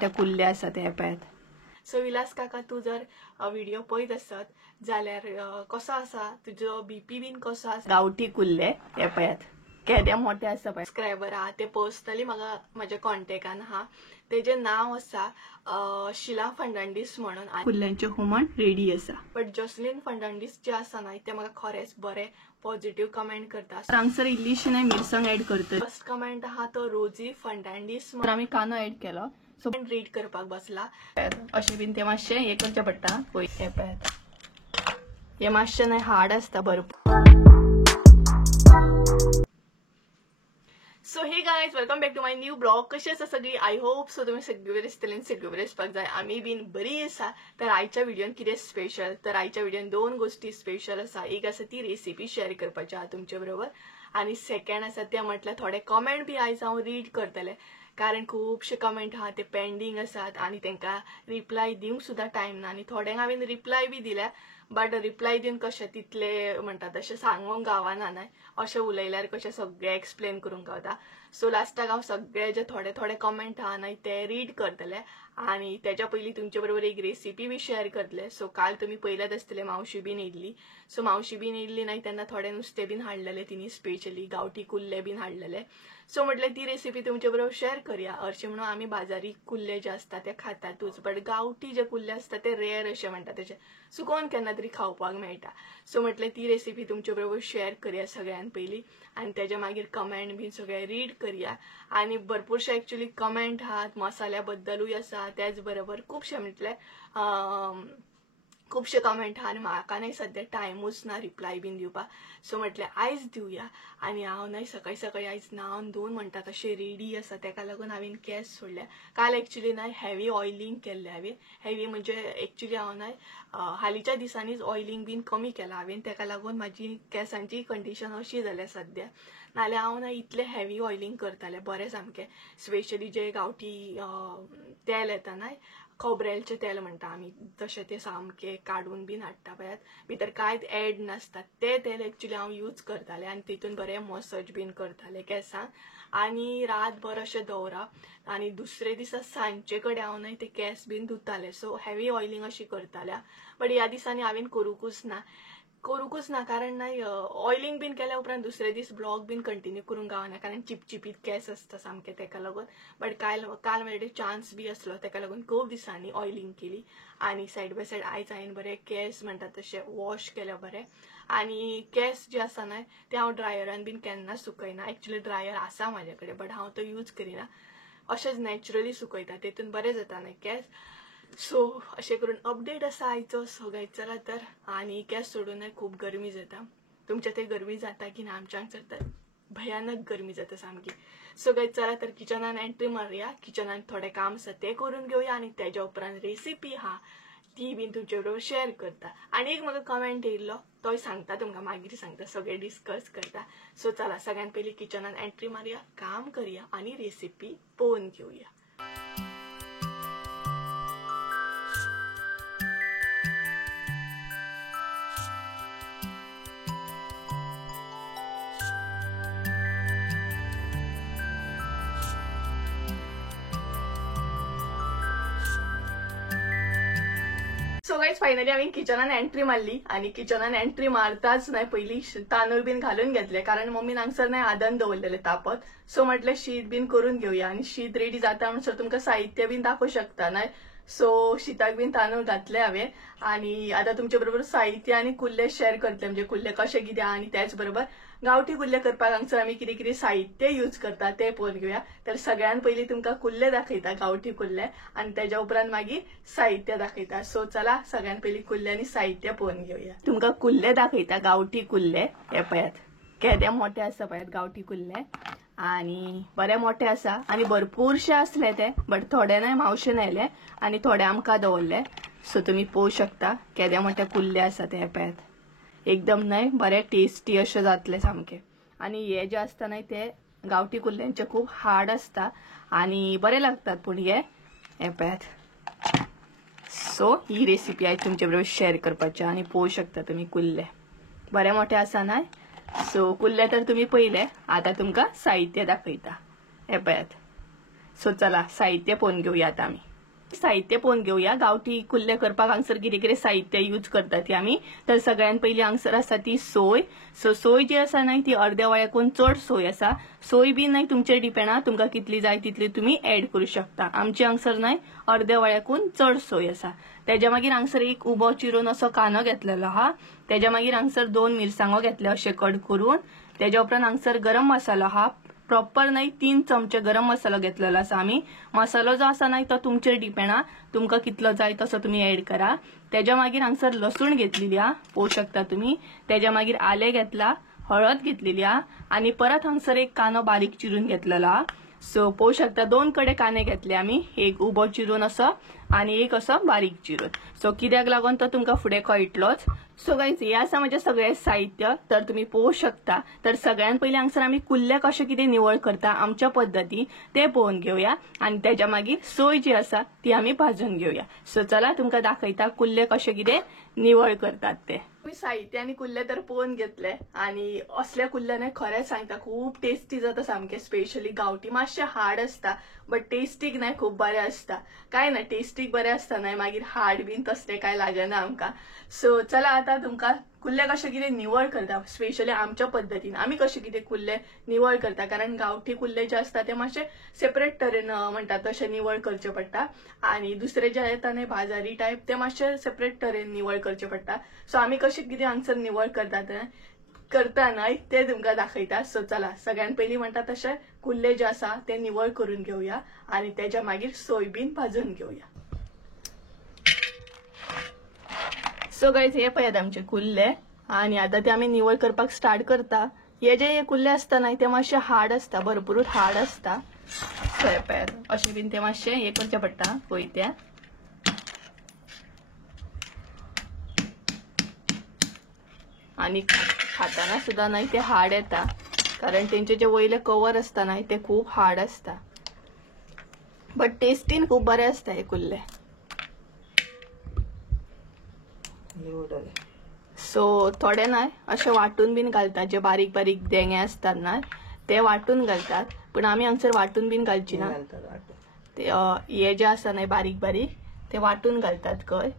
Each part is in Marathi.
त्या कुल्ले आसा ते पळयात. सो विलास काका तू जर व्हिडिओ पळयत आसत जाल्यार कसो आसा तुजो बीपी बीन कसो आसा. गावठी कुल्ले हे पळयात केदे मोठे आसा पळय. सबस्क्रायबर आहा ते पर्सनली म्हाका म्हज्या कॉन्टेक्टान आहा. तेजे नाव आसा शिला फर्नांडीस म्हणून. कुल्ल्यांचे हुमण रेडी आसा. बट जॉसलीन फर्नांडीस जे आसा ना ते म्हाका खरेंच बरे पॉझिटिव्ह कमेंट करता. हांगसर इल्लीशी मिरसांग ऍड करता. फर्स्ट कमेंट आहा तो रोजी फर्नांडीस. आमी कांदो ऍड केलो सो रीड करपाक बसला. अशें बीन ते मातशें हे करचें पडटा. हे पळयात हे मातशें न्हय हार्ड आसता भरपूर. So hey guys welcome back to my new blog. कशी आसा सगळी. आय होप सो तुमी सगळी बरी आसतली सगळी बरी आसपाक जाय. आमी बीन बरी आसा. तर आयच्या व्हिडिओन कितें स्पेशल तर आयच्या व्हिडिओन दोन गोष्टी स्पेशल आसा. एक आसा ती रेसिपी शेअर करपाची आहा तुमचे बरोबर आणि सेकंड आसा ते म्हटल्यार थोडे कमेंट बी आयज हांव रीड करतले कारण खुबशे कमेंट आहा ते पेंडींग आसात आणि तांकां रिप्लाय दिवंक सुद्दां टायम ना. आणि थोड्यांक हांवें रिप्लाय बी दिल्या बट रिप्लाय दिवन कशें तितले म्हणटा तशें सांगूंक गावना न्हय. अशें उलयल्यार कशें सगळें एक्सप्लेन करूंक गावता. सो लास्टाक हांव सगळे जे थोडे थोडे कमेंट आहा न्हय ते रीड करतले आणि तेच्या पयलीं तुमचे बरोबर एक रेसिपी बी शेअर करतले. सो काल तुमी पळयल्यात आसतले मावशी बीन येयल्ली. सो मावशी बीन येयल्ली न्हय तेन्ना थोडे नुस्तें बीन हाडलेले तिणी स्पेशली गावठी कुल्ले बीन हाडलेले. सो म्हटल्यार ती रेसिपी तुमचे बरोबर शेअर करूया. हरशीं म्हणून आमी बाजारी कुल्ले जे आसता ते खातातूच बट गावठी जे कुल्ले आसता ते रेअर अशें म्हणटा तशें सुकोवन केन्ना तरी खावपाक मेळटा. सो म्हटल्यार ती रेसिपी तुमचे बरोबर शेअर करूया सगळ्यान पयलीं आनी तेच्या मागीर कमेंट बीन सगळे रीड करूया. आनी भरपूरशे एक्चुअली कमेंट आहात मसाल्या बद्दलूय आसा त्याच बरोबर खुबशे म्हटल्यार खुबशे कमेंट आहा आनी म्हाका न्हय सद्या टायमूच ना रिप्लाय बीन दिवपाक. सो म्हटल्यार आयज दिवया आनी हांव न्हय सकाळी सकाळी आयज न्हावन धुवन म्हणटा तशें रेडी आसा. तेका लागून हांवें केस सोडल्या. काल एक्चुअली न्हय हेवी ऑयलिंग केल्लें हांवें. हेवी म्हणजे एक्चुअली हांव न्हय हालींच्या दिसांनीच ऑयलिंग बीन कमी केलां हांवें. तेका लागून म्हाजी केसांची कंडिशन अशी जाल्या सद्या. नाल्यार हांव न्हय इतलें हेवी ऑयलिंग करतालें बरें सामकें. स्पेशली जे गावठी तेल येता न्हय खोबरेलचें तेल म्हणटा आमी तशें तें सामकें काडून बीन हाडटा पळयात. भितर कांयच ऍड नासता ते तेल एक्चुअली हांव यूज करतालें आनी तितून बरें मसाज बीन करतालें केसांक आनी रातभर अशें दवरप आनी दुसरे दिसा सांजचे कडेन हांव न्हय ते केस बीन धुतालें. सो हेवी ऑयलिंग अशी करतालें बट ह्या दिसांनी हांवें करूंकूच ना कारण न्हय ऑयलिंग बीन केल्या उपरांत दुसरे दीस ब्लॉग बीन कंटिन्यू करूंक गावना कारण चिपचिपीत केस आसता सामके तेका लागून. बट काल म्हजे चान्स बी आसलो तेका लागून खूब दिसांनी ऑयलिंग केली आनी सायड बाय सायड आयज हांवें बरें केस म्हणटा तशें वॉश केले बरें. आनी केस जे आसा न्हय ते हांव ड्रायरान बीन केन्ना सुकयना. एक्चुअली ड्रायर आसा म्हाजे कडेन बट हांव तो यूज करिना. अशेंच नॅचरली सुकयता तेतून बरें जाता न्हय केस. सो अशें करून अपडेट आसा आयचो. सो गायज चला तर आनी केस सोडून खूब गरमी जाता. तुमच्या थंय गरमी जाता की ना. आमच्या हांगसर तर भयानक गरमी जाता सामकी. सो गायज चला तर किचनान एंट्री मारया. किचनान थोडे काम आसा ते करून घेवया आनी तेच्या उपरांत रेसिपी आहा ती बीन तुमचे बरोबर शेअर करता. आनी एक म्हाका कमेंट येयल्लो तोय सांगता तुमकां मागीर सांगता सगळे डिस्कस करता. सो चला सगळ्यान पयलीं किचनान एंट्री मारया काम करया आनी रेसिपी पळोवन घेवया. सो गाइज फायनली हांवें किचनान एंट्री मारली आनी किचनान एंट्री मारताच न्हय पयलीं तांदूळ बीन घालून घेतले कारण मम्मीन हांगसर न्हय आदन दवरलेले तापत. सो म्हटलें शीत बीन करून घेवया आनी शीत रेडी जाता म्हणसर तुमकां साहित्य बीन दाखोवंक शकता न्हय. सो शीताक बीन तांदूळ घातले हांवें आनी आतां तुमचे बरोबर साहित्य आनी कुल्ले शेअर करतले म्हणजे कुल्ले कशें कितें आनी त्याच बरोबर गावठी कुल्ले करपाक हांगसर आमी कितें कितें साहित्य यूज करता ते पळोवन घेवया. तर सगळ्यान पयलीं तुमकां कुल्ले दाखयता गावठी कुल्ले आनी तेच्या उपरांत मागीर साहित्य दाखयता. सो चला सगळ्यान पयलीं कुल्ले आनी साहित्य पळोवन घेवया. तुमकां कुल्ले दाखयता गावठी कुल्ले. हे पळयात केदे मोठे आसा पळयात गावठी कुल्ले आनी बरे मोठे आसा आनी भरपूरशे आसले ते बट थोडे न्हय मावशेन येयले आनी थोडे आमकां दवरले. सो तुमी पळोवंक शकता केदे मोठे कुल्ले आसा ते पळयात. एकदम न्हय बरे टेस्टी अशें जातले सामके. आनी हे जे आसता न्हय ते गावठी कुल्ल्यांचे खूब हार्ड आसता आनी बरे लागतात पूण हे पळयात. सो ही रेसिपी आयज तुमचे बरोबर शेअर करपाची आनी पळोवंक शकता तुमी कुल्ले बरे मोठे आसा न्हय. सो कुल्ले तर तुमी पळयले आतां तुमकां साहित्य दाखयता. हे पळयात. सो चला साहित्य पळोवन घेवया आतां आमी. साहित्य पळोवन घेवया. गावठी कुल्ले करपाक हांगसर कितें कितें साहित्य यूज करतात ती आमी. तर सगळ्यात पयली हांगसर आसा ती सोय. सो सोय जी आसा न्हय ती अर्द्या वळ्याकून चड सोय आसा. सोय बी न्हय तुमचेर डिपेंड आहा, तुमकां कितली जाय तितली तुम्ही ऍड करू शकता. आमची हांगसर न्हय अर्द्या वळ्याकून चड सोय आसा. तेज्या मागीर हांगसर एक उबो चिरून असो कांदो घेतलेलो आहा. तेज्या मागीर हांगसर 2 मिरसांगो घेतल्या अशे कट करून. तेज्या उपरांत हांगसर गरम मसालो आहा. प्रॉपर न्हय 3 चमचे गरम मसालो घेतलेलो आसा आमी. मसालो जो आसा न्हय तो तुमचेर डिपेंड आहा, तुमकां कितलो जाय तसो तुम्ही ऍड करा. तेज्या मागीर हांगसर लसूण घेतलेली आहा, पळोवं शकता तुम्ही. तेज्या मागीर आले घेतला, हळद घेतलेली आहा आणि परत हांगसर एक कांदो बारीक चिरून घेतलेलो आहा. सो पळोवं शकता 2 कडे कांदे घेतले आमी, एक उबो चिरून असो आणि एक असो बारीक चिरून. सो कित्याक लागून तो तुमकां फुडें कळटलोच. सो गाईज हे आसा म्हणजे सगळे साहित्य. तर तुम्ही पळोवं शकता. तर सगळ्यात पयलीं हांगसर आमी कुल्ले कशे कितें निवळ करता आमच्या पद्दती ते पळोवन घेवया आणि तेज्या मागीर सोय जी आसा ती आमी भाजून घेवया. सो चला तुमकां दाखयता कुल्ले कशे कितें निवळ करतात ते. मी साहित्य आणि कुल्ले तर पळोवन घेतले आणि असले कुल्ले न्हय खरेंच सांगता खूप टेस्टी जाता सामके. स्पेशली गावठी मातशे हार्ड असता बट टेस्टीक न्हय खूप बरे असता. काय ना टेस्टीक बरे असता न्हय मागीर हार्ड बीन तसले काय लागना आमकां. सो चला आता तुमकां कुल्ले कशे कितें निवळ करता स्पेशली आमच्या पद्दतीन आमी कशे कितें कुल्ले निवळ करता. कारण गावठी कुल्ले जे असता ते मातशे सेपरेट तरेन म्हणटात तशे निवळ करचे पडटा आणि दुसरे जे येता न्हय बाजारी टायप ते मातशे सेपरेट तरेन निवळ करचे पडटा. सो आमी कशे कितें हांगसर निवळ करता न्हय ते तुमकां दाखयता. सो चला सगळ्यात पयलीं म्हणटा तशे कुल्ले जे आसा ते निवळ करून घेवया आणि तेज्या मागीर सोय बीन भाजून घेवया. सो गाईज हे पळयात आमचे कुल्ले आणि आता ते आमी निवळ करपाक स्टार्ट करता. हे जे कुल्ले असता न्हय ते मातशे हार्ड असता, भरपूर हार्ड असता. सो हे पळयात अशें बीन ते मातशे हे करचे पडटा पळयत्या. आणि खाताना सुद्धा न्हय ते हार्ड येता कारण तेंचे जे वयले कवर असता न्हय ते खूप हार्ड असता बट टेस्टीन खूप बरे असता हे कुल्ले. सो थोडे न्हय अशे वाटून बीन घालतात, जे बारीक बारीक देंगे असतात न्हय ते वाटून घालतात. पण आमी हांगसर वाटून बीन घालची ना. ते हे जे आसा न्हय बारीक बारीक ते वाटून घालतात खंय.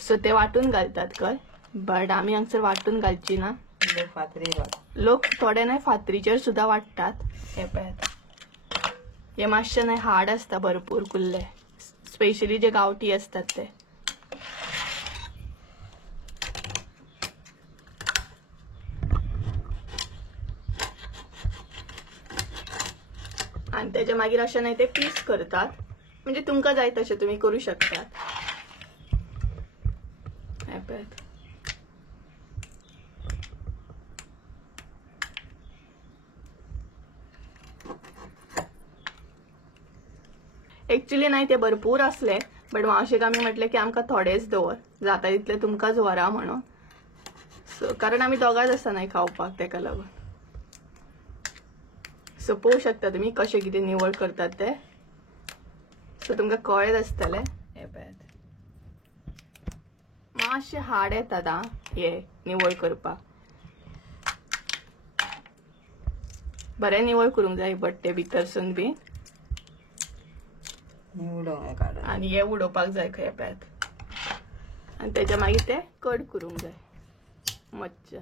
सो ते वाटून घालतात खंय बट आमी हांगसर वाटून घालची ना. लोक थोडे न्हय फातरीचेर सुद्धा वाटतात. हे पळयात हे मातशे न्हय हार्ड असता भरपूर कुल्ले, स्पेशली जे गावठी असतात ते. आणि त्याच्या मागीर अशे न्हय ते पीस करतात, म्हणजे तुमकां जाय तशे तुम्ही करू शकतात. एक्चुअली नाही ते भरपूर असले बट मावशेक आमी म्हटले की आमकां थोडेच दवर, जाता तितले तुमकांच व्हरा म्हणून. सो कारण आमी दोगांच आसा न्हय खावपाक तेका लागून. सो पळोवं शकता तुम्ही कशे कितें निवळ करतात ते. सो तुमकां कळत आसतले. हे पळयात मातशे हार्ड येतात आं हे निवळ करपाक. बरें निवळ करूंक जाय बट ते भितरसून बी आणि हे उडोवपाक जाय खंय पळयात. आणि त्याच्या मागीर ते कट करूंक जाय मच्छर.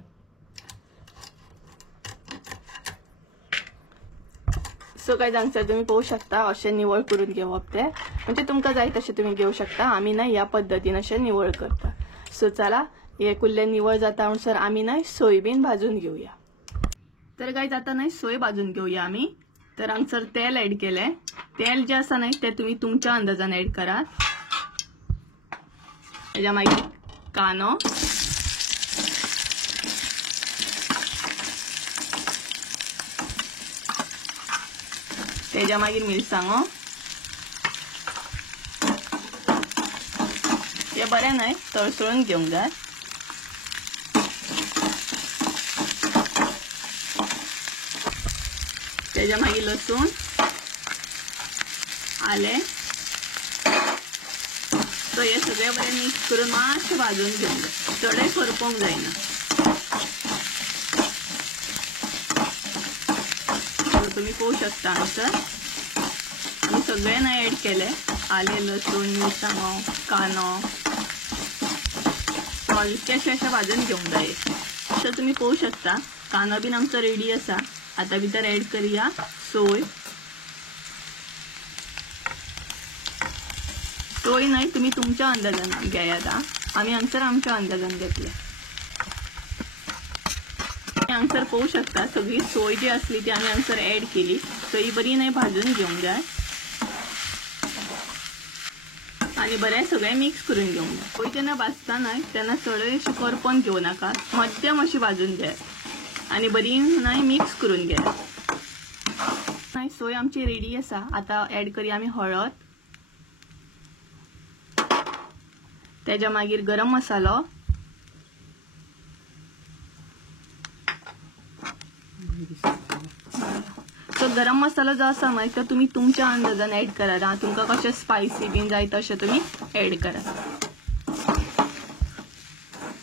सो काय हांगसर तुम्ही पळोवं शकता अशे निवळ करून घेवप ते, म्हणजे तुमकां जाय तशे तुम्ही घेवं शकता. आमी ना ह्या पद्दतीन अशे निवळ करता. सो चला हे कुल्ले निवळ जाता म्हणसर आमी ना सोय बीन भाजून घेवया. तर गायज आता नाही सोय भाजून घेवया आमी. तर हांगसर तेल ऍड केले. तेल जे आसा नाही ते तुम्ही तुमच्या अंदाजान ऍड करा. त्याच्या मागीर कानो, त्याच्या मागीर मिरसांगो. हे बरें न्हय तळसळून घेवंक जाय. त्याच्या मागीर लसूण, आले. सो हे सगळे बरें मिक्स करून मातशें भाजून घेवंक जाय, चडय करपूंक जायना. तुम्ही पळोवं शकता हांगसर सगळे ना ऍड केले, आले लसूण मिरसांगो कानो हलकेशे अशें भाजून घेवंक जाय। तर तुम्ही पळोवंक शकता कानो बीन आमचो रेडी आसा। आता भितर ऍड करूया सोय। सोय नाही तुम्ही तुमच्या अंदाजान घेयात, आम्ही हांगसर आमच्या अंदाजान घेतले। हांगसर पळोवंक शकता सगळी सोय जी असली ती आम्ही हांगसर ऍड केली। सोय बरी नाही भाजून घेवंक जाय आणि बरें सगळें मिक्स करून घेवंक जाय। सोय जेन्ना भाजतना तेन्ना चड अशी करपोन घेवं नाका, मध्यम अशी भाजून घ्या आणि बरी नाही मिक्स करून घ्या। सोय आमची रेडी आसा। आता ऍड करूया आम्ही हळद, तेच्या मागीर गरम मसालो, तो गरम मसाला जो आसा मागीर तो तुम्ही तुमच्या अंदाजान ऍड करा। तुमका कशें स्पायसी बीन जाय तशें तुम्ही ऍड करा।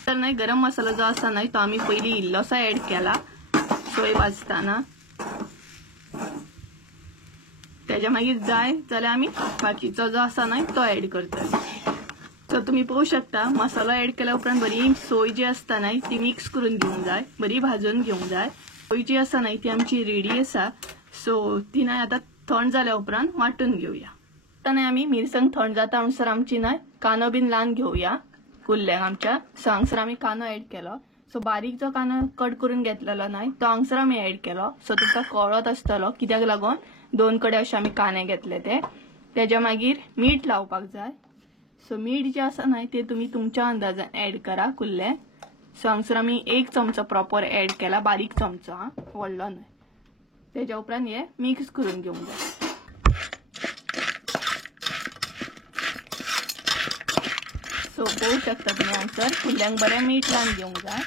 तर नाही गरम मसाला जो आसा नाही तो आम्ही पयली इल्लोसो ऍड केला सोय भाजताना। तेच्या मागीर जाय जाल्यार आम्ही बाकीचो जो आसा नाही तो ऍड करतले। सो तुम्ही पळोवंक शकता मसालो ऍड केल्या उपरांत बरी सोय जी आसता नाही ती मिक्स करून घेवंक जाय, बरी भाजून घेवंक जाय। सोय जी आसा नाही ती आमची रेडी आसा। सो ती नाही आता थंड जाल्या उपरांत वाटून घेवया। आता नाही आम्ही मिरसांग थंड जाता अनुसार आमची नाही कानो बीन लावन घेवया कुल्ल्यांक आमच्या। सो हांगसर आम्ही कानो ऍड केलो। सो बारीक जो कानो कट करून घेतलेलो नाही तो हांगसर आम्ही ऍड केलो। सो तुमकां कळत आसतलो कित्याक लागून दोन कडे अशे आम्ही काने घेतले ते। तेच्या मागीर मीठ लावपाक जाय। सो मीठ जे आसा नाही ते तुम्ही तुमच्या अंदाजान ऍड करा कुल्ले। सो हांगसर आम्ही 1 चमचो प्रॉपर ऍड केला, बारीक चमचो व्हडलो न्हय। तेच्या उपरांत हे मिक्स करून घेवंक जाय। सो पळोवंक शकता तुम्ही हांगसर कुल्ल्यांक बरें मीठ लावन घेवंक जाय।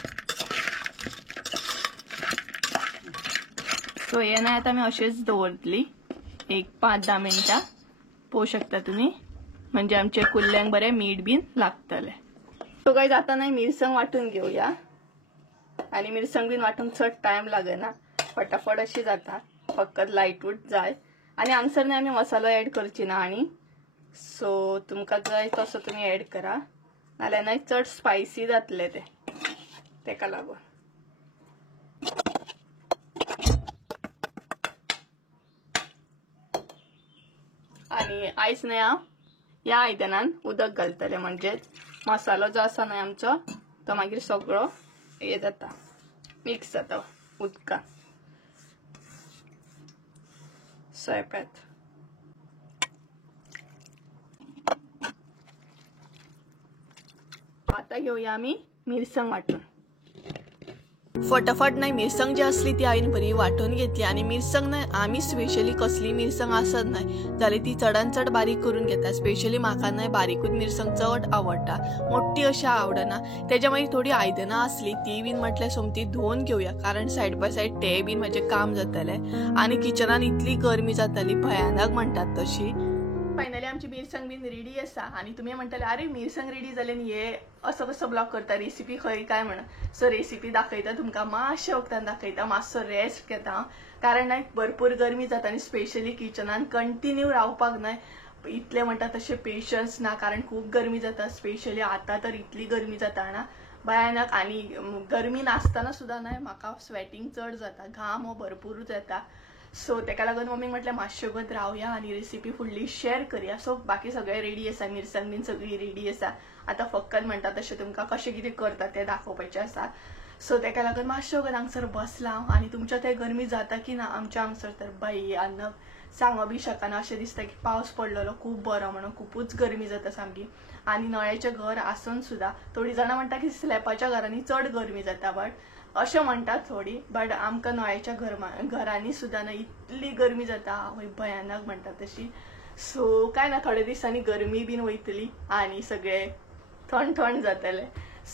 सो हे नाही आता मी अशेंच दवरतली 1-5-10 मिनटां। पळोवंक शकता तुम्ही म्हणजे आमचे कुल्ल्यांक बरें मीठ बीन लागतले। सो गायज आता नाही मिरसांग वाटून घेवया आणि मिरसांग बीन वाटूंक चड टाइम लागना, फटाफट अशी जाता, फकत लायटूच जाय। आणि हांगसर नाही आम्ही मसालो ऍड करची ना आणि सो तुमकां जाय तसो तुम्ही ऍड करा, नाल्यार नाही चड स्पायसी जातले तेका लागून। आणि आयज नाही हांव या आयदनान उदक घालतले म्हणजे मसालो जो आसा न्हय आमचो तो मागीर सगळो हे जाता मिक्स जाता उदकान। सो येपळ्यात आता घेवया आमी मिरसांग वाटून। फटाफट नाही मिरसांग जी असली ती हांवें बरी वाटून घेतली आणि मिरसांग नाही आम्ही स्पेशली कसली मिरसांग आसत नाही जाल्यार ती चडान चड बारीक करून घेता। स्पेशली म्हाका नाही बारीकूच मिरसांग चड आवडटा, मोठी अशी आवडना। तेच्या मागीर थोडी आयदनां असली ती बीन म्हटल्यार सोमती धुवन घेवया, कारण सायड बाय सायड ते बीन म्हजे काम जातले आणि किचनान इतली गरमी जाताली भयानक म्हणटात तशी। फायनली आमची मिरसांग बीन रेडी आसा आणि तुम्ही म्हणटले अरे मिरसांग रेडी जाले नी हे असो कसो ब्लॉग करता, रेसिपी खंय काय म्हणून। सो रेसिपी दाखयता तुमकां मातशें वक्तान दाखयता, मातसो रेस्ट घेता, कारण नाही भरपूर गरमी जाता आणि स्पेशली किचनान कंटिन्यू रावपाक नाही इतले म्हणटा तशें पेशन्स ना, कारण खूप गरमी जाता। स्पेशली आता तर इतली गरमी जाता ना भयानक, आणि गरमी नासतना सुद्धा नाही म्हाका स्वेटिंग चड जाता, घाम हो भरपूर जाता। सो तेका लागून मम्मीक म्हटलें मातशें वगत रावया आणि रेसिपी फुडली शेअर करूया। सो बाकी सगळें रेडी आसा, मिरसांग बीन सगळी रेडी आसा, आता फकत म्हणटा तशें तुमकां कशें कितें करता तें दाखोवपाचें आसा। सो तेका लागून मातशें वगत हांगसर बसलां आणि तुमच्या थंय गरमी जाता की ना, आमच्या हांगसर तर भयानक सांगो बी शकना, अशें दिसता की पावस पडलेलो खूब बरो म्हणून, खूपच गरमी जाता सामकी। आणि नळ्याचें घर आसून सुद्धा थोडी जाणां म्हणटा की स्लॅपाच्या घरांनी चड गरमी जाता, बट अशें म्हणटात थोडी, बट आमकां नळ्याच्या घरांनी सुद्धा ना इतली गरमी जाता भयानक म्हणटा तशी। सो काय ना थोड्या दिसांनी गरमी बीन वयतली आणि सगळे थंड थंड जातले।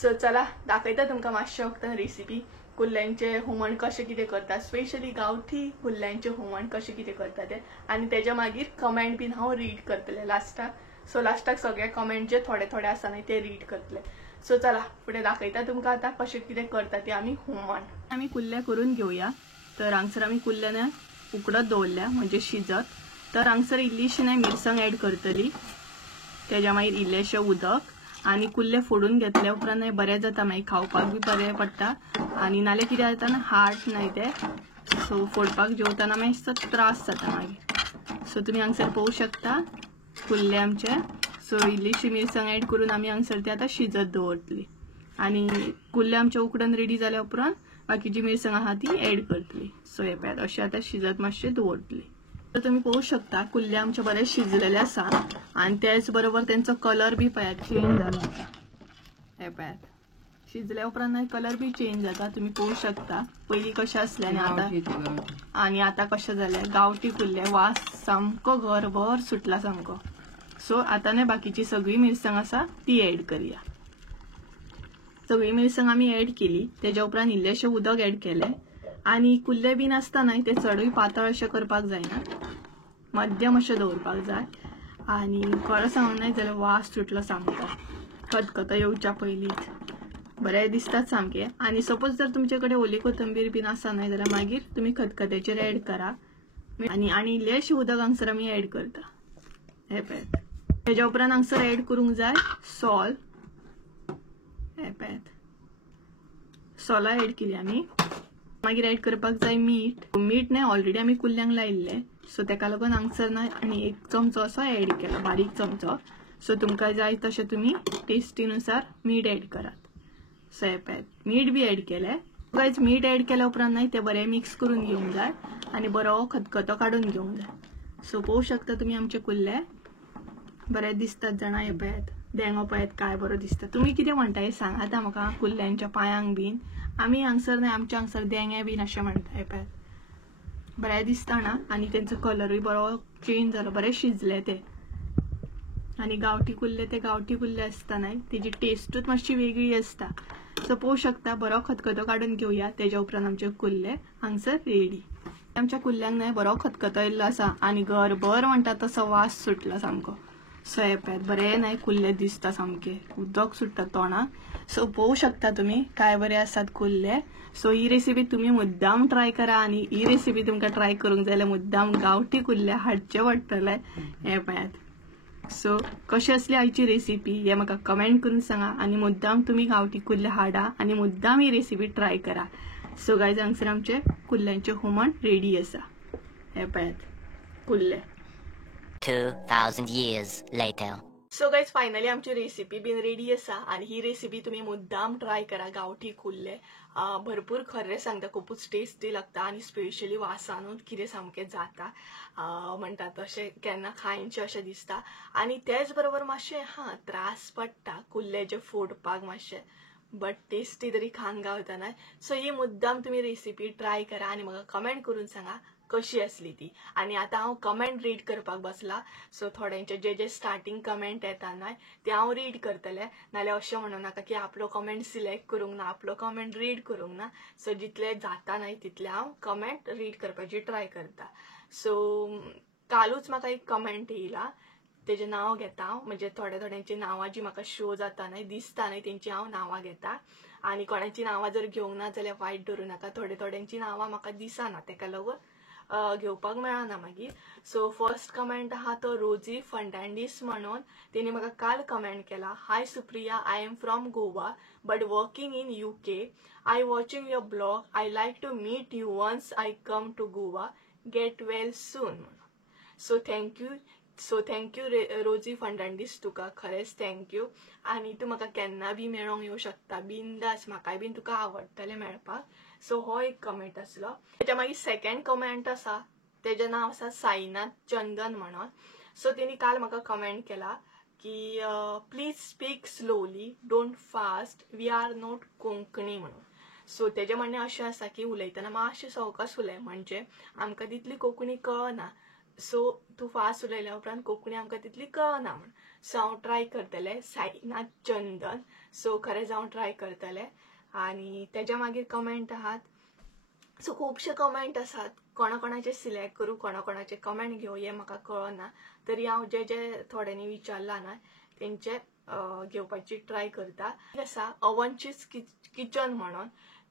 सो चला दाखयता तुमकां मातशें वक्तान रेसिपी कुल्ल्यांचे हुमण कशें कितें करता, स्पेशली गांवठी कुल्ल्यांचे हुमण कशें कितें करता तें, आणि तेच्या मागीर कमेंट बीन हांव रीड करतलें लास्टाक। सो लास्टाक सगळे कमेंट जे थोडे थोडे आसा न्हय ते रीड करतले। सो चला फुडें दाखयता तुमकां आतां कशें कितें करता ते आमी हुमण। आमी कुल्ले करून घेवया। तर हांगसर आमी कुल्ल्यांना उकडत दवरल्या म्हणजे शिजत। तर हांगसर इल्लीशी न्हय मिरसांग ऍड करतली, तेज्या मागीर इल्लेशें उदक आनी कुल्ले फोडून घेतल्या उपरांत न्हय बरें जाता, मागीर खावपाक बी बरें पडटा आनी नाल्यार कितें जाता ना हार्ड न्हय ते, सो फोडपाक जेवताना मातसो त्रास जाता मागीर. सो तुमी हांगसर पळोवंक शकता कुल्ले आमचे. सो इल्लीशी मिरसांग ऍड करून आमी हांगसर ते आतां शिजत दवरतली आनी कुल्ले आमचे उकडून रेडी जाल्या उपरांत बाकीची मिरसांग आहा ती ऍड करतली. सो हे पळयात अशें आतां शिजत मातशें दवरतली. तर तुम्ही पळोवंक शकता कुल्ले आमचे बरे शिजलेले आसा आणि त्याच बरोबर त्यांचा कलर बी पळयात चेंज जाला. हे पळयात शिजल्या उपरांत कलर बी चेंज जाता. तुम्ही पळोवंक शकता पयलीं कशें आसले आणि आता कशें जाले. गावठी कुल्ले वास सामको घरभर सुटला सामको. सो आता न्हय बाकीची सगळी मिरसांग आसा ती ऍड करूया. सगळी मिरसांग आमी ऍड केली, तेज्या उपरांत इल्लेशें उदक ऍड केलें आणि कुल्ले बीन आसता न्हय ते चडूय पातळ अशें करपाक जायना, मध्यम अशें दवरपाक जाय. आणि खरें सांगूंक न्हय जाल्यार वास सुटलो सामको खतखतो येवच्या पयलींच. बरें दिसतात सामके. आणि सपोज जर तुमचे कडेन ओली कोथंबीर बीन आसा न्हय जाल्यार मागीर तुमी खतखत्याचेर ऍड करा आणि इल्लेशें उदक हांगसर आमी ऍड करता. हे पळयात तेज्या उपरांत हांगसर ऍड करूंक जाय सॉल्ट. हे पळयात सोला ऍड केली आमी. मागीर ऍड करपाक जाय मीठ. मीठ न्हय ऑलरेडी आमी कुल्ल्यांक लायिल्लें, सो तेका लागून हांगसर न्हय आनी 1 चमचो असो ऍड केला, बारीक चमचो. सो तुमकां जाय तशें तुमी टेस्टीनुसार मीठ ऍड करात. सो हे पळयात मीठ बी ऍड केलें. गायज मीठ ऍड केल्या उपरांत न्हय ते बरें मिक्स करून घेवंक जाय आनी बरो खतखतो काडून घेवंक जाय. सो पळोवंक शकता तुमी आमचे कुल्ले बरें दिसतात जाणा. हे पळयात देंगो पळयात काय बरो दिसता. तुम्ही कितें म्हणटा हे सांगात म्हाका. कुल्ल्यांच्या पायांक बीन आमी हांगसर न्हय आमच्या हांगसर देंगे बीन अशें म्हणटा. हे पळयात बरें दिसता ना आनी तेंचो कलरूय बरो चेंज जालो, बरें शिजले ते. आनी गावठी कुल्ले ते गावठी कुल्ले आसता न्हय तेजी टेस्टूच मातशी वेगळी आसता. सो पळोवंक शकता बरो खतखतो काडून घेवया. तेज्या उपरांत आमचे कुल्ले हांगसर रेडी. आमच्या कुल्ल्यांक न्हय बरो खतखतो येयल्लो आसा आनी घरभर म्हणटा तसो वास सुटला सामको. सो हे पळयात बरें न्हय कुल्ले दिसता सामके, उदक सुट्टा तोंडाक. सो पळोवंक शकता तुमी काय बरे आसात कुल्ले. सो ही रेसिपी तुम्ही मुद्दाम ट्राय करा आणि ही रेसिपी तुमकां ट्राय करूंक जाय जाल्यार मुद्दाम गावठी कुल्ले हाडचे पडटले. हे पळयात सो कशी असली आयची रेसिपी हे म्हाका कमेंट करून सांगा आणि मुद्दाम तुम्ही गावठी कुल्ले हाडा आणि मुद्दाम ही रेसिपी ट्राय करा. सो गायज हांगसर आमचे कुल्ल्यांचे हुमण रेडी आसा. हे पळयात कुल्ले 2000 years later. So guys finally आमची रेसिपी बीन रेडी आसा आणि ही रेसिपी तुम्ही मुद्दाम ट्राय करा. गावठी कुल्ले भरपूर खरें सांगता खूपच टेस्टी लागता आणि स्पेशली वासानूच कितें सामकें जाता म्हणटा तशें केन्ना खायनशें अशें दिसता. आणि त्याच बरोबर मातशें त्रास पडटा कुल्ले जे फोडपाक मातशें, बट टेस्टी तरी खावंक गावता न्हय. सो ही मुद्दाम तुम्ही रेसिपी ट्राय करा आणि म्हाका कमेंट करून सांगा कशी असली ती. आणि आता हांव कमेंट रीड करपाक बसला. सो थोड्यांचे जे जे स्टार्टिंग कमेंट येता न्हय ते हांव रीड करतलें, नाल्यार अशें म्हणूं नाका की आपलो कमेंट सिलेक्ट करूंक ना, आपलो कमेंट रीड करूंक ना. सो जितले जाता न्हय तितले हांव कमेंट रीड करपाची ट्राय करता. सो कालूच म्हाका एक कमेंट येयला, तेजें नांव घेता हांव. म्हणजे थोड्यांची नांवां जी म्हाका शो जाता न्हय दिसता न्हय तेंची हांव नांवां घेता. आनी कोणाची नांवां जर घेवंक ना जाल्यार वायट धरूं नाका. थोड्यांची नांवां म्हाका दिसना तेका लागून घेवपाक मेळना मागीर. सो फर्स्ट कमेंट आहा तो रोजी फर्नांडीस म्हणून. तेणी म्हाका काल कमेंट केला, hi Supriya, I am from Goa but working in UK. I watching your blog. I like to meet you once I come to Goa. Get well soon. So thank you Rosy Fernandes, तुका खरेंच थँक्यू. आणि तू म्हाका केन्ना बी मेळोंक येवं शकता बिंदास, म्हाकाय बीन तुका आवडटलें मेळपाक. सो हो एक कमेंट आसलो. तेच्या मागीर सेकंड कमेंट आसा तेजें नांव आसा साईनाथ चंदन म्हणून. सो तेणी काल म्हाका कमेंट केला की please speak slowly, don't fast, we are not Konkani म्हणून. सो तेजें म्हणणें अशें आसा की उलयतना मातशें सवकास उलय, म्हणजे आमकां तितली कोंकणी कळना. सो तू फास्ट उलयल्या उपरांत कोंकणी आमकां तितली कळना म्हण. सो हांव ट्राय करतलें साईनाथ चंदन. सो खरेंच हांव ट्राय करतलें. आणि तेच्या मागीर कमेंट आहात. सो खुबशे कमेंट आसात, कोणाचे सिलेक्ट करूं, कोणाचे कमेंट घेवं हें म्हाका कळना. तरी हांव जे जे थोड्यांनी विचारला ना तेंचे घेवपाची ट्राय करता. आसा अवंचीस किचन म्हणून.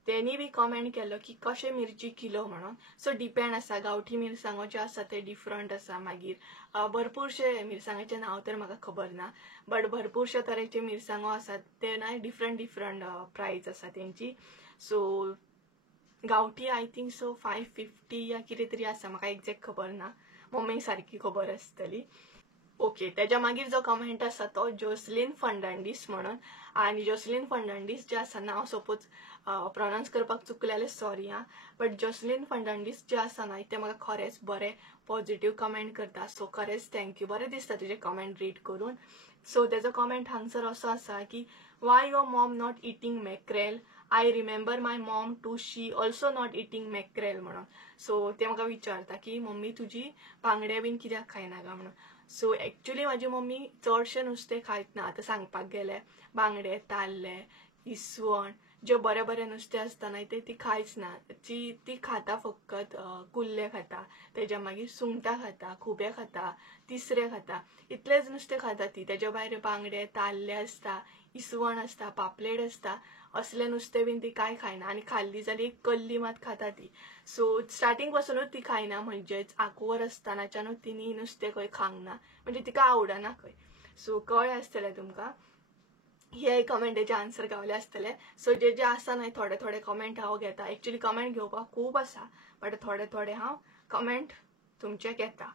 त्यांनी बी कमेंट केलो की कशे मिरची किलो म्हणून. सो डिपेंड आसा, गांवठी मिरसांगो जे आसा ते डिफरंट आसा. मागीर भरपूरशे मिरसांगाचे नांव तर म्हाका खबर ना, बट भरपूरशे तरेचे मिरसांगो आसात ते ना डिफरंट प्रायस आसा तेंची. सो गांवठी आय थिंक सो 550 या कितें तरी आसा, म्हाका एक्झॅक्ट खबर ना, मम्मीक सारकी खबर आसतली. ओके, त्याच्या मागीर जो कमेंट आसा तो जोसलीन फर्नांडीस म्हणून. आणि जोसलीन फर्नांडीस जे आसा, नांव सपोज प्रोनाउन्स करपाक चुकलें जाल्यार सॉरी हा, बट जोसलीन फर्नांडीस जे आसा ना ते म्हाका खरेंच बरें पॉझिटिव्ह कमेंट करता. सो खरेंच थँक्यू, बरें दिसता तुजे कमेंट रीड करून. सो तेजो कमेंट हांगसर असो आसा की why your mom not eating mackerel, I remember my mom too, she also not eating mackerel म्हणून. सो ते म्हाका विचारता की मम्मी तुजी बांगडे बीन कित्याक खायना गा म्हणून. सो एक्चुअली माझी मम्मी चडशें नुस्तें खायत ना. आतां सांगपाक गेले बांगडे, ताल्ले, इसवण जे बरें बरें नुस्तें आसता ना ते ती खायच ना. ती खाता फकत कुल्ले खाता, तेज्या मागीर सुंगटां खाता, खुबे खाता, तिसरे खाता, इतलेच नुस्तें खाता ती. तेज्या भायर बांगडे, ताल्ले आसता, इसवण आसता, पापलेट आसता, असले नुस्तें बीन ती कांय खायना. आनी खाल्ली जाल्यार एक कल्ली मात खाता ती. सो स्टार्टिंग पासूनच ती खायना, म्हणजेच आकुवर आसतनाच्यानूच तिणी नुस्तें खंय खावंक ना, म्हणजे तिका आवडना खंय. सो कळ्ळें आसतलें तुमकां, हे कमेंटेचे आन्सर गावले आसतले. सो जे जे आसा न्हय थोडे थोडे कमेंट हांव घेता. एक्चुअली कमेंट घेवपाक खूब आसा, बट थोडे थोडे हांव कमेंट तुमचे घेता.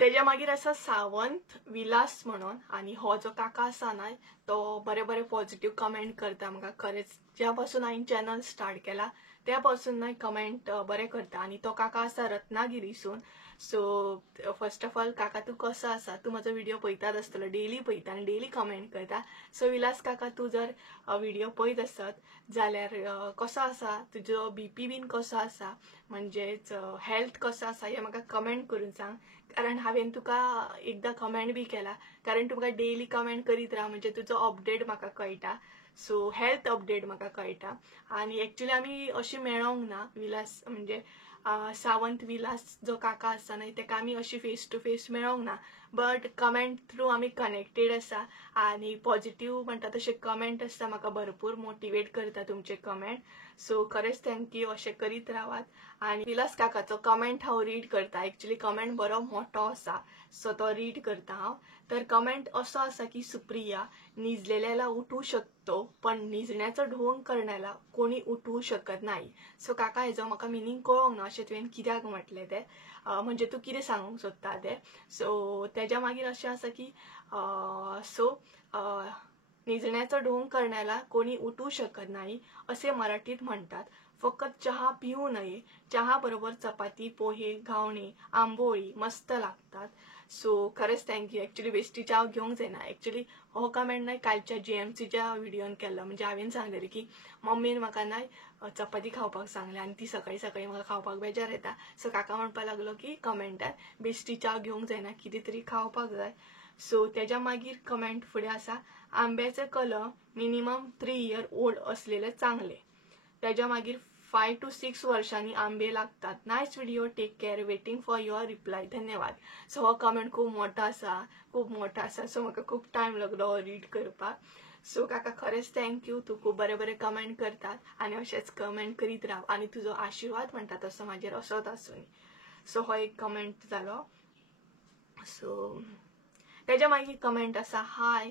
तेज्या मागीर आसा सावंत विलास म्हणून. आणि हो जो काका आसा ना तो बरे बरे पॉझिटिव्ह कमेंट करता म्हाका. खरेंच ज्या पासून हांवें चॅनल स्टार्ट केला त्या पासून ना कमेंट बरे करता. आणि तो काका आसा रत्नागिरीसून. सो फर्स्ट ऑफ ऑल काका तू कसो आसा, तू म्हजो व्हिडिओ पळयतात आसतलो, डेली पळयता आनी डेली कमेंट करता. सो विलास काका तू जर व्हिडिओ पळयत आसत जाल्यार कसो आसा, तुजो BP बीन कसो आसा, म्हणजेच हेल्थ कसो आसा हें म्हाका कमेंट करून सांग. कारण हांवें तुका एकदां कमेंट बी केला, कारण तुमकां डेली कमेंट करीत राहा म्हणजे तुजो अपडेट म्हाका कळटा. सो हेल्थ अपडेट म्हाका कळटा. आनी एक्चुअली आमी अशी मेळोंक ना, विलास म्हणजे सावंत विलास जो काका आसा न्हय तेका आमी अशी फेस टू फेस मेळोंक ना, बट कमेंट थ्रू आमी कनेक्टेड आसा. आनी पॉझिटिव्ह म्हणटा तशे कमेंट आसता, म्हाका भरपूर मोटिवेट करता तुमचे कमेंट. सो खरेंच थँक्यू, अशें करीत रावात. आनी विलास काकाचो कमेंट हांव रीड करता. एक्चुअली कमेंट बरो मोठो आसा, सो तो रीड करता हांव. तर कमेंट असो आसा की सुप्रिया, निजलेल्याला उठू शकतो पण निजण्याचं ढोंग करण्याला कोणी उठवू शकत नाही. सो काका हेजो म्हाका मिनींग कळोंक ना अशें तुवें कित्याक म्हटलें तें, म्हणजे तूं कितें सांगूंक सोदता तें. सो तेज्या मागीर अशें आसा की निजण्याचं ढोंग करण्याला कोणी उठवू शकत नाही असे मराठीत म्हणतात. फक्त चहा पिऊ नये, चहा बरोबर चपाती, पोहे, घावणे, आंबोळी मस्त लागतात. सो खरेंच थँक्यू. एक्चुअली बेश्टी चाव घेवंक जायना. एक्चुअली हो कमेंट नाही कालच्या JMCच्या व्हिडिओन केल्लो, म्हणजे हांवें सांगलेलें की मम्मीन म्हाका नाही चपाती खावपाक सांगलें आनी ती सकाळी सकाळी म्हाका खावपाक बेजार येता. सो काका म्हणपाक लागलो की कमेंटार बेश्टी चाव घेवंक जायना, कितें तरी खावपाक जाय. सो तेज्या मागीर कमेंट फुडें आसा आंब्याचे कलम मिनिमम 3 इयर ओल्ड असलेले चांगले. त्याच्या मागीर 5 to 6 वर्षांनी आंबे लागतात. Nice video, take care, waiting for your reply, धन्यवाद. सो हो कमेंट खूब मोठो आसा, सो म्हाका खूब टायम लागलो हो रीड करपाक. सो काका खरेंच थँक्यू, तू खूब बरे बरे कमेंट करतात आनी अशेंच कमेंट करीत राव आनी तुजो आशिर्वाद म्हणटा तसो म्हाजेर असोच आसूं. सो हो एक कमेंट जालो. सो तेज्या मागीर कमेंट आसा हाय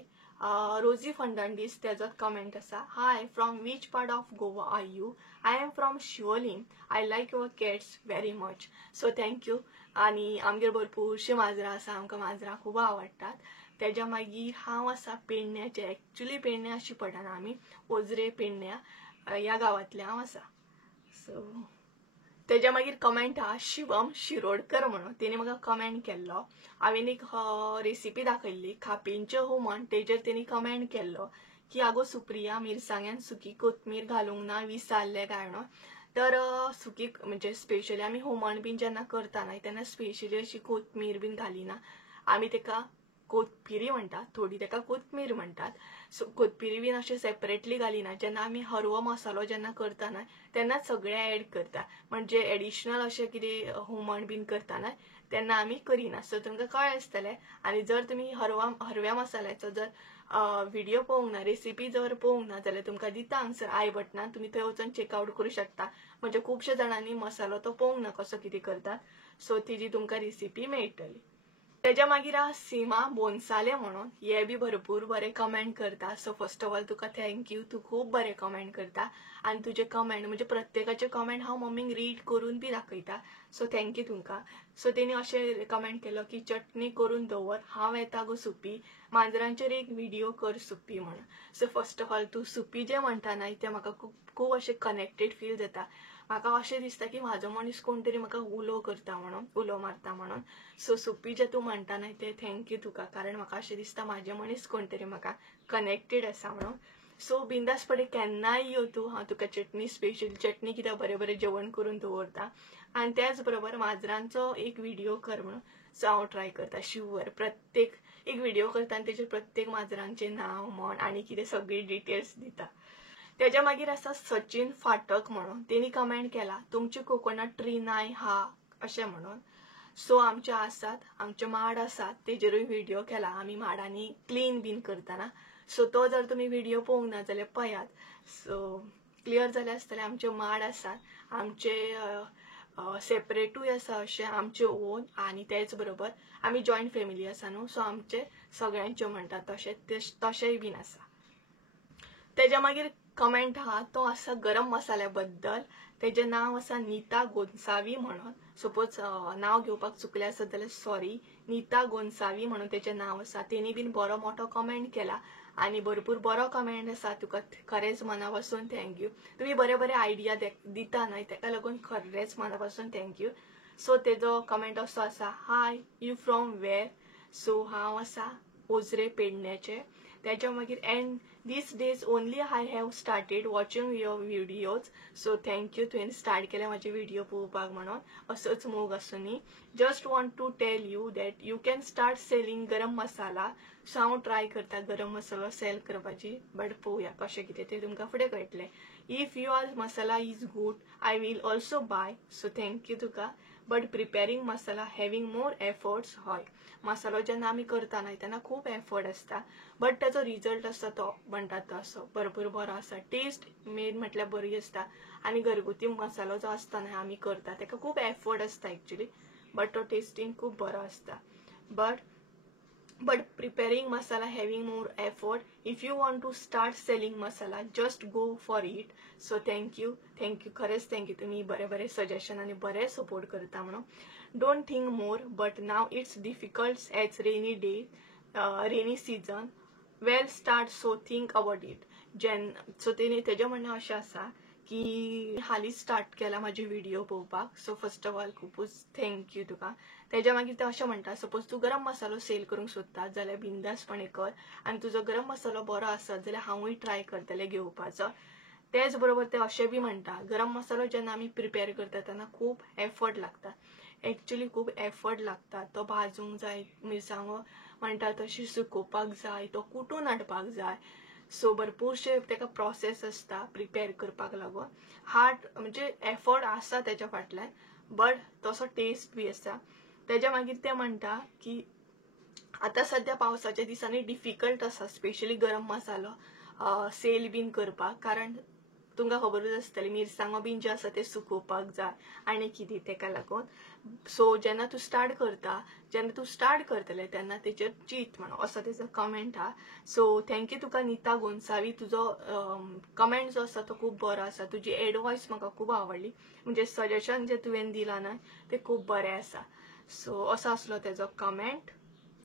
रोजी फर्नांडीस. तेजोच कमेंट आसा hi from which part of Goa are you. I am from Siolim. I like your cats very much. So thank you. आनी आमगेर भरपूरशीं माजरां आसा, आमकां माजरां खूब आवडटात. तेज्या मागीर हांव आसा पेडण्याचें. एक्चुअली पेडण्या अशी पडना, आमी ओजरे पेडण्या ह्या गांवांतले हांव आसा. सो तेज्या मागीर कमेंट हा शिवम शिरोडकर म्हणून. तेणी म्हाका कमेंट केल्लो. हांवें एक रेसिपी दाखयल्ली खापींचे हुमण, तेजेर तेणी कमेंट केल्लो की आगो सुप्रिया मिरसांग्यान सुकी कोथमीर घालूंक ना, विसारले काय म्हणून. तर सुकी म्हणजे स्पेशली आमी हुमण बीन जेन्ना करता न्हय तेन्ना स्पेशली अशी कोथमीर बीन घालिना. आमी तेका कोथमिरी म्हणटात, थोडी तेका कोथमीर म्हणटात. सो कोथमिरी बीन अशें सेपरेटली घालिना. जेन्ना आमी हरवो मसालो जेन्ना करता न्हय तेन्ना सगळें ऍड करता. म्हणजे एडिशनल अशें कितें हुमण बीन करता न्हय तेन्ना आमी करिना. सो तुमकां कळ्ळें आसतलें. आनी जर तुमी हरव्या मसाल्याचो जर व्हिडिओ पळोवंक ना, रेसिपी जर पळोवंक ना जाल्यार तुमकां दिता हांगसर आय बटनार, तुमी थंय वचून चेकआउट करूं शकता. म्हणजे खुबशे जाणांनी मसालो तो पळोवंक ना कसो कितें करतात. सो तिजी तुमकां रेसिपी मेळटली. तेज्या मागीर सीमा बोन्साले म्हणून हे बी भरपूर बरे कमेंट करता. सो फर्स्ट ऑफ ऑल तुका थँक्यू, तू खूब बरे कमेंट करता आनी तुजे कमेंट म्हणजे प्रत्येकाचे कमेंट हांव मम्मीक रीड करून बी दाखयता. सो थँक्यू तुमकां. सो तेणी अशें कमेंट केलो की चटणी करून दवर, हांव येता गो सुपी, मांजरांचेर एक व्हिडिओ कर सुपी म्हणून. सो फर्स्ट ऑफ ऑल तूं सुपी जें म्हणटा न्हय तें म्हाका खूब अशें कनेक्टेड फील जाता. म्हाका अशें दिसता की म्हाजो मनीस कोण तरी म्हाका उलो करता म्हणून, उलो मारता म्हणून. सो सुपी जें तूं म्हणटा न्हय तें थँक्यू तुका, कारण म्हाका अशें दिसता म्हाजे मनीस कोण तरी म्हाका कनेक्टेड आसा म्हणून. सो बिंदासपणे केन्नाय यो तूं, हांव तुका चटणी स्पेशल चटणी कित्याक बरें बरें जेवण करून दवरता. आनी त्याच बरोबर माजरांचो एक व्हिडिओ कर म्हणून. सो हांव ट्राय करता शुअर. प्रत्येक एक व्हिडिओ करता आनी तेजेर प्रत्येक माजरांचें नांव म्हण आनी कितें सगळी डिटेल्स दिता. तेज्या मागीर आसा सचिन फाटक म्हणून. तेणी कमेंट केला तुमची कोकोनट ट्री नाय हा अशें म्हणून. सो आमचे आसात, आमचे माड आसात, तेजेरूय व्हिडिओ केला आमी माडांनी क्लीन बीन करतना. सो तो जर तुमी व्हिडिओ पळोवंक ना जाल्यार पळयात. सो क्लियर जालें आसतलें. आमचे माड आसात, आमचे सेपरेटूय आसा अशें आमचे ओन, आनी तेच बरोबर आमी जॉयंट फॅमिली आसा न्हू. सो आमचे सगळ्यांचे म्हणटा तशेंय बीन आसा. तेज्या मागीर कमेंट आहा तो आसा गरम मसाल्या बद्दल. तेजें नांव आसा नीता गोन्सावी म्हणून. सपोज नांव घेवपाक चुकलें आसत जाल्यार सॉरी. नीता गोन्सावी म्हणून तेजें नांव आसा. तेणी बीन बरो मोठो कमेंट केला आनी भरपूर बरो कमेंट आसा. तुका खरेंच मना पासून थँक्यू. तुमी बरे बरे आयडिया दिता न्हय तेका लागून खरेंच मना पासून थँक्यू. सो तेजो कमेंट असो आसा, hi you from where. So हांव आसा ओजरे पेडण्याचे. तेज्या मागीर and these days only I have started watching your videos. So thank you, तुवें स्टार्ट केले माझे व्हिडिओ पळोवपाक म्हणून. असोच मोग आसुनी. Just want to tell you that you can start selling garam masala. So हांव ट्राय करता गरम मसालो सेल करपाची, बट पळोवया कशें कितें तें तुमकां फुडें कळटलें. If your masala is good I will also buy. So thank you तुका. But preparing masala having more efforts. हय, मसालो जेन्ना आमी करता न्हय तेन्ना खूब एफर्ट आसता, बट ताचो रिजल्ट आसता तो म्हणटात तसो भरपूर बरो आसा. टेस्ट मेन म्हटल्यार बरी आसता. आनी घरगुती मसालो जो आसता न्हय आमी करता तेका खूब एफर्ट आसता एक्चुली, बट तो टेस्टीन खूब बरो आसता. But preparing masala having more effort. If you want to start selling masala, just go for it. So thank you खरेंच थँक्यू. तुम्ही बरे बरे सजेशन आनी बरे सपोर्ट करता म्हणून. Don't think more but now it's difficult as rainy season. Well start so think about it. So तेजें म्हणणें अशें आसा की हालीं स्टार्ट केला माझी व्हिडिओ पळोवपाक. सो फर्स्ट ऑफ ऑल खूबच थँक्यू तुका. तेज्या मागीर ते अशें म्हणटा सपोज तूं गरम मसालो सेल करूंक सोदता जाल्यार बिंदासपणे कर, आनी तुजो गरम मसालो बरो आसत जाल्यार हांवूय ट्राय करतलें घेवपाचो. तेच बरोबर ते अशें बी म्हणटा गरम मसालो जेन्ना आमी प्रिपेर करता तेन्ना खूब एफर्ट लागता. एक्चुली खूब एफर्ट लागता. तो भाजूंक जाय, मिरसांगो म्हणटा तशी सुकोवपाक जाय, तो कुटून हाडपाक जाय. सो भरपूरशे तेका प्रोसेस आसता प्रिपेर करपाक लागून. हार्ड म्हणजे एफर्ट आसा तेच्या फाटल्यान, बट तसो टेस्ट बी आसा. तेज्या मागीर ते म्हणटा की आतां सध्या पावसाच्या दिसांनी डिफिकल्ट आसा स्पेशली गरम मसालो सेल बीन करपाक, कारण तुमकां खबरूच आसतली मिरसांगो बीन जे आसा ते सुकोवपाक जाय आनी कितें तेका लागून. सो जेन्ना तूं स्टार्ट करतलें तेन्ना तेचेर चिंत म्हणून असो तेजो कमेंट हा. सो थँक्यू तुका नीता गोन्सावी. तुजो कमेंट जो आसा तो खूब बरो आसा. तुजी एडवायस म्हाका खूब आवडली, म्हणजे सजेशन जे तुवें दिलां न्हय ते खूब बरें आसा. सो असो आसलो तेजो कमेंट.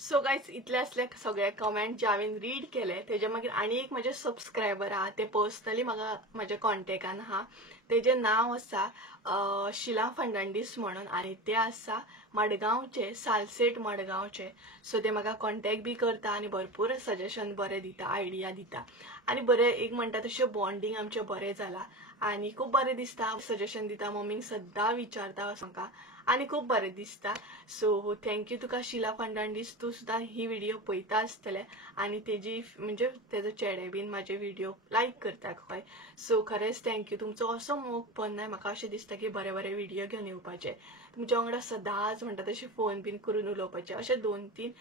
सो गायज इतले असले सगळे कमेंट जे हांवें रीड केले. तेजे मागीर आनी एक म्हजे सबस्क्रायबर आहा ते पर्सनली म्हाका म्हज्या कॉन्टेक्टान आहा. तेजें नांव आसा शिला फर्नांडीस म्हणून आनी ते आसा मडगांवचे, सालसेट मडगांवचे. सो ते म्हाका कॉन्टेक्ट बी करता आनी भरपूर सजेशन बरें दिता, आयडिया दिता आनी बरें एक म्हणटा तशें बॉन्डिंग आमचें बरें जाला आनी खूब बरें दिसता. सजेशन दिता, मम्मीक सद्दां विचारता म्हाका आनी खूब बरें दिसता. सो थँक्यू तुका शिला फर्नांडीस, तूं सुद्दां ही व्हिडिओ पळयता आसतलें आनी तेजी म्हणजे तेजो चेडे बीन म्हाजे व्हिडिओ लायक करता खंय. सो खरेंच थँक्यू, तुमचो असो मोग पन्नाय. म्हाका अशें दिसता की बरे बरे व्हिडिओ घेवन येवपाचे, तुमच्या वांगडा सदांच म्हणटा तशें फोन बीन करून उलोवपाचें. अशे 2-3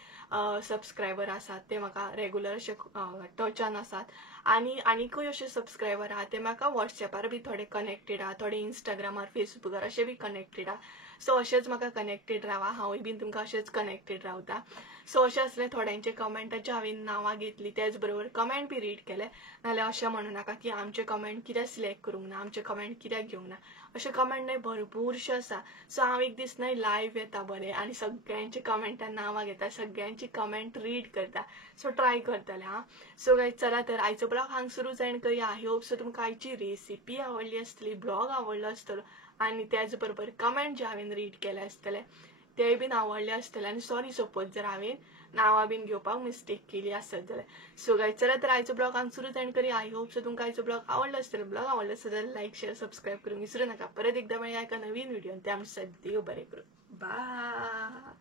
सबस्क्रायबर आसात ते म्हाका रेगुलर अशे टचान आसात आनीकूय अशे सबस्क्रायबर आहा ते म्हाका वॉट्सॅपार बी थोडे कनेक्टेड आहा, थोडे इंस्टाग्रामार फेसबुकार अशे बी कनेक्टेड आहा. सो अशेंच म्हाका कनेक्टेड रावा, हांवूय बीन तुमकां अशेंच कनेक्टेड रावता. सो अशें असलें थोड्यांचे कमेंटाचे हांवें नांवां घेतलीं, तेच बरोबर कमेंट बी रीड केले. नाल्यार अशें म्हणू नाका की आमचे कमेंट कित्याक सिलेक्ट करूंक ना, आमचे कमेंट कित्याक घेवंक ना. अशे कमेंट न्हय भरपूरशे आसा. सो हांव एक दीस न्हय लायव्ह येता बरें आनी सगळ्यांची कमेंटां नांवां घेता, सगळ्यांची कमेंट रीड करता. सो ट्राय करतलें हां. सो गायज चला तर आयचो ब्लॉग हांगसरूच एंड करूया. आय होप सो तुमकां आयची रेसिपी आवडली आसतली, ब्लॉग आवडलो आसतलो आनी त्याच बरोबर कमेंट जे हांवें रीड केले आसतले ते बीन आवडले आसतले. आनी सॉरी सपोज जर हांवें नांवां बीन घेवपाक मिस्टेक केली आसत जाल्यार. सो गायज चला तर आयचो ब्लॉग हांगसरूच एंड करूया. आय होप सो तुमकां आयचो ब्लॉग आवडलो आसतलो. ब्लॉग आवडलो आसत जाल्यार लायक शेअर सबस्क्रायब करूंक विसरू नाका. परत एकदा मेळया एका नवीन व्हिडिओन. ते आमचे सद्यो बरें करूं. बाय.